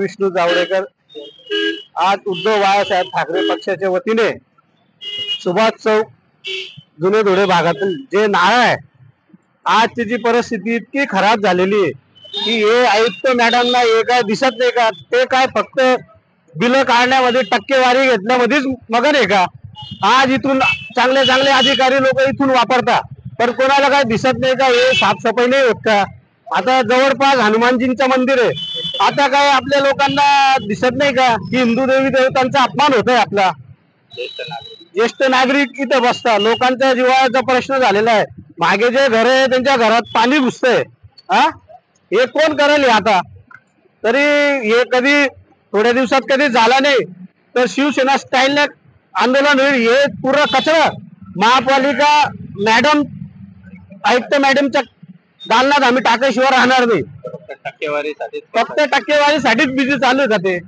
विष्णू जावडेकर आज उद्धव बाळासाहेब ठाकरे पक्षाच्या वतीने सुभाष चौक जुने धुळे भागातील जे नाळ आहे, आज त्याची परिस्थिती इतकी खराब झालेली आहे की हे आयुक्त मॅडमना हे काय दिसत नाही का? ते काय फक्त बिल काढण्यामध्ये टक्केवारी घेतल्यामध्येच मगन आहे का? आज इथून चांगले चांगले अधिकारी लोक इथून वापरतात, पण कोणाला काय दिसत नाही का? हे साफसफाई नाही होत का? आता जवळपास हनुमानजींचं मंदिर आहे, आता काय आपल्या लोकांना दिसत नाही का की हिंदू देवी देवतांचा अपमान होतोय? आपला ज्येष्ठ नागरिक इथं बसतात, लोकांच्या जीवाचा प्रश्न झालेला आहे. मागे जे घर आहे त्यांच्या घरात पाणी घुसतंय. हे कोण करेल? आता तरी हे कधी थोड्या दिवसात कधी झाला नाही तर शिवसेना स्टाईलने आंदोलन होईल. हे पूर्ण कचरा महापालिका मॅडम आयुक्त मॅडमच्या दालनात आम्ही टाकाशिवाय राहणार नाही. फक्त टक्केवारीसाठीच बिझी चालू जाते.